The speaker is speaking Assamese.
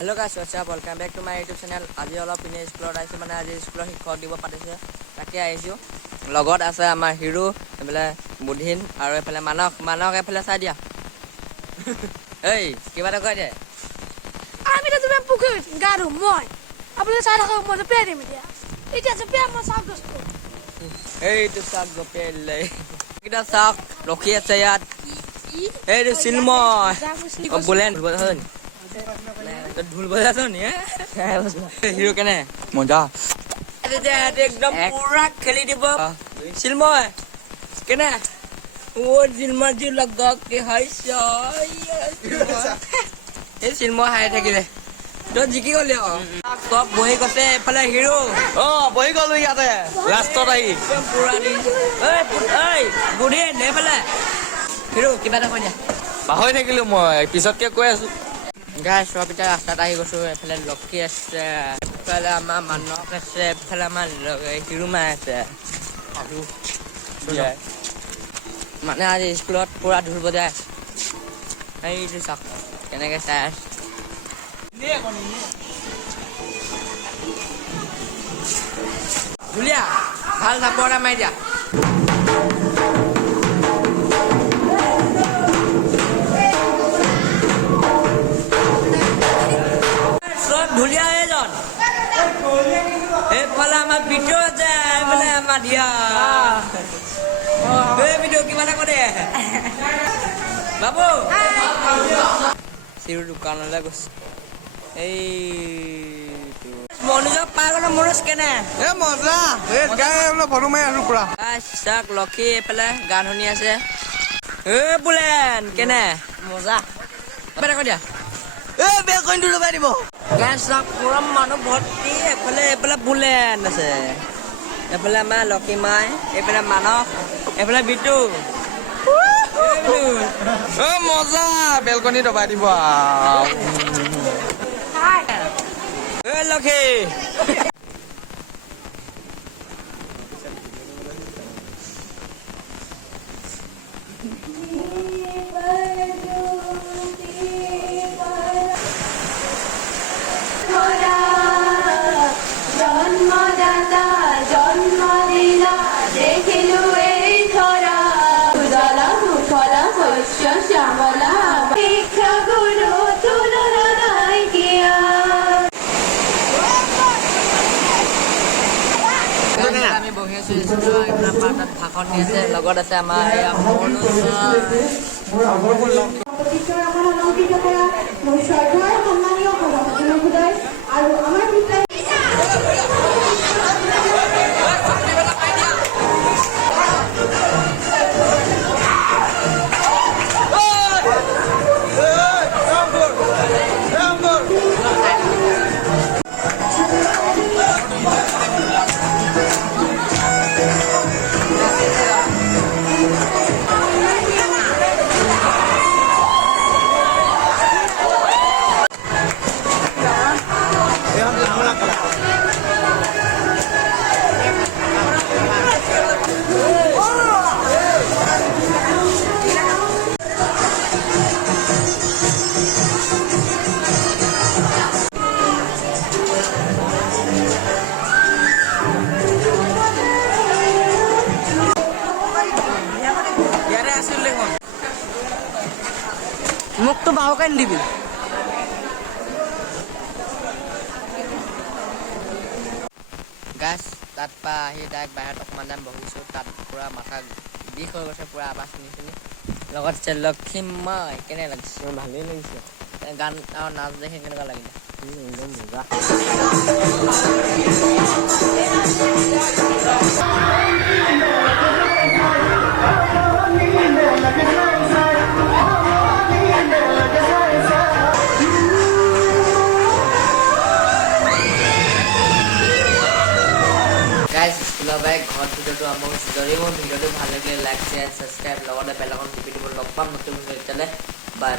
Hello guys, what's up? Welcome back to my YouTube channel. আজি অলপ ইনে স্কুলত আইছো মানে আজি স্কুলৰ শিক্ষক দিব পাতিছে তাকে আইছো লগত আছে আমাৰ হিৰো এফালে বুধিন আৰু এফালে মানক এফালে চাই দিয়া এই কিবা এটা কয় দে আমি তো তুমি পুকুর গাড়ু মই আপনাদের সাইড থাকো মই পেয়ে দিম দিয়া এটা আছে পেয়ে মই সাব দস্ত এইটো চাক গপেলে কিটা চাক ৰখি আছে ইয়াত এইটো চিলময় বুলেন বুলেন ঢোল বজাইছ নি হিৰো কেনে মজা একদম পুৰা খেলি দিব চিলময় কেনে ও চিলময় যি লগক কি হাইছ এই চিলময় হাই থাকিলে তই জিকি গলি চব বহি গৈছে এফালে হিৰো বহি গলো ইয়াতে লাষ্টত আহি একদম পুৰা দিন ঐ বুঢ়ী নেফালে হিৰো কিবা এটা কৈ দিয়া পাহৰি থাকিলো মই পিছতকে কৈ আছো গাই সব এতিয়া ৰাস্তাত আহি গৈছো এফালে লক্ষী আছে এফালে আমাৰ মানক আছে এফালে আমাৰ হিৰুমাই আছে মানে আজি স্কুলত পুৰা ঢোল বজাই আছে এইটো চাওক কেনেকে চাই আছে ধুলীয়া ভাল চাপৰ এটা মাৰি দিয়া ধুলিয়া এজন এইফালে আমাৰ ভিডিঅ' আছে এইফালে আমাৰ দিয়া এই ভিডিঅ' কিমান কৰে বাবু চিৰু দোকানলৈ গৈছে এইটো মনোজক পাই গ'লে মনোজ কেনে মজা গাই ফটো মাৰি আছো পুৰা চাক লক্ষী এইফালে গান শুনি আছে বুলেন কেনে মজা কিবা কৈ দিয়া বেলকনিটো দবাই দিব পুৰা মানুহ ভৰ্তি এইফালে বুলেন আছে এইফালে আমাৰ লক্ষী মাই এইফালে মানস এইফালে বিটু মজা বেলকনি দবাই দিব লক্ষী আমি বহি আছো ভাষণ দি আছে লগত আছে আমাৰ মোকতো বাহুকাই নিদিবি গাছ তাত পৰা আহি ডাইৰেক্ট বাহিৰত অকণমান টাইম বহিছোঁ তাত পুৰা মাথা বিষ হৈ গৈছে পুৰা আৱাজ শুনি লগত আছে লক্ষীময় কেনে লাগিছে ভালেই লাগিছে গান আৰু নাচ দেখি কেনেকুৱা লাগিলে একদম মজা স্কুলৰ পৰাই ঘৰত ভিডিঅ'টো আৰম্ভ কৰিছোঁ যদি মোৰ ভিডিঅ'টো ভাল লাগিলে লাইক শ্বেয়াৰ ছাবস্ক্ৰাইব লগতে বেল আইকন টিপি দিব লগ পাম নতুন ভিডিঅ' তেতিয়ালৈ বাই বাই